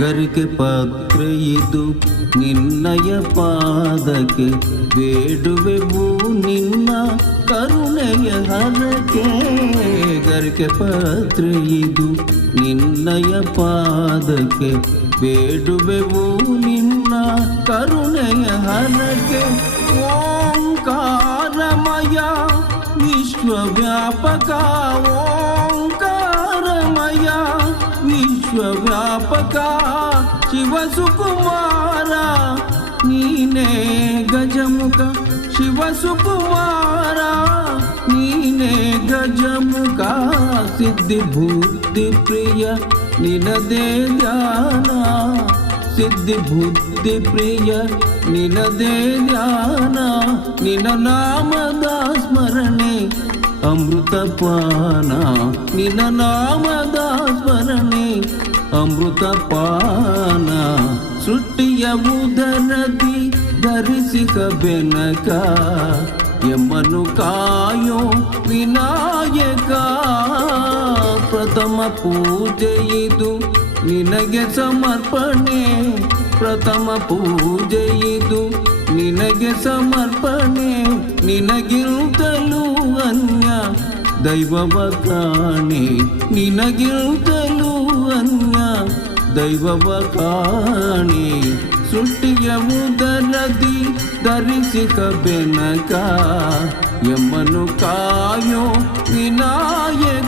ಗರಿಕೆ ಪಾತ್ರೆ ಇದು ನಿನ್ನಯ ಪಾದಕ್ಕೆ ಬೇಡುವೆವು ನಿನ್ನ ಕರುಣೆಯ ಹರಕೆ. ಗರಿಕೆ ಪಾತ್ರೆ ಇದು ನಿನ್ನಯ ಪಾದಕ್ಕೆ ಬೇಡುವೆವು ನಿನ್ನ ಕರುಣೆಯ ಹರಕೆ. ಓಂಕಾರಮಯ ವಿಶ್ವವ್ಯಾಪಕ, ಓಂಕಾರಮಯ ವಿಶ್ವವ್ಯಾಪಕ ಶಿವಸುಕುಮಾರ ನೀನೇ ಗಜಮುಖ. ಶಿವಸುಕುಮಾರ ನೀನೇ ಗಜಮುಖ. ಸಿದ್ಧಿ ಬುದ್ಧಿ ಪ್ರಿಯ ನಿನದೇ ಧ್ಯಾನ, ಸಿದ್ಧಿ ಬುದ್ಧಿ ಪ್ರಿಯ ನಿನದೇ ಧ್ಯಾನ. ನಿನ ನಾಮದ ಸ್ಮರಣೆ ಅಮೃತಪಾನ, ನಿನ ನಾಮದ ಸ್ಮರಣೆ ಅಮೃತಪಾನ. ಸೃಷ್ಟಿಯ ಉದರದಿ ಧರಿಸಿಕ ಬೆನಕ, ಯಮನು ಕಾಯೋ ವಿನಾಯಕ. ಪ್ರಥಮ ಪೂಜೆ ಇದು ನಿನಗೆ ಸಮರ್ಪಣೆ, ಪ್ರಥಮ ಪೂಜೆ ಇದು ನಿನಗೆ ಸಮರ್ಪಣೆ. ನಿನಗಿಂತಲೂ ಅನ್ಯ ದೈವವ ಕಾಣೆ, ನಿನಗಿಂತಲೂ ಅನ್ಯ ದೈವವ ಕಾಣೆ. ಸೃಷ್ಟಿಯ ಉದರದಿ ಧರಿಸಿಕ ಬೆನಕ, ಯಮನು ಕಾಯೋ ವಿನಾಯಕ.